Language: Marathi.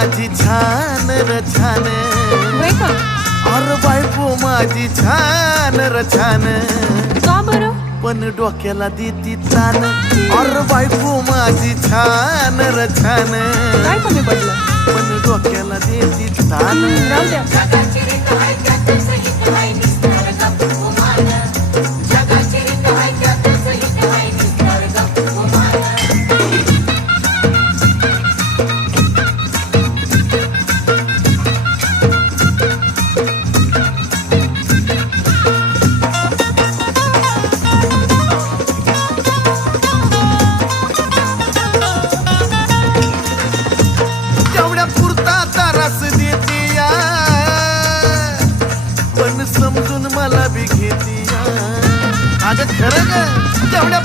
माझी छान र छान, होय का? अरे बायको माझी छान र छान, का बरं? पण डोक्याला देती तान. अरे बायको माझी छान र छान, काय कमी पडलं? पण डोक्याला देती तान. राहू द्या. तेवढ्या पुरता तारास देती या, पण समजून मला बी घेती या. अगं खरं ग, तेवढ्या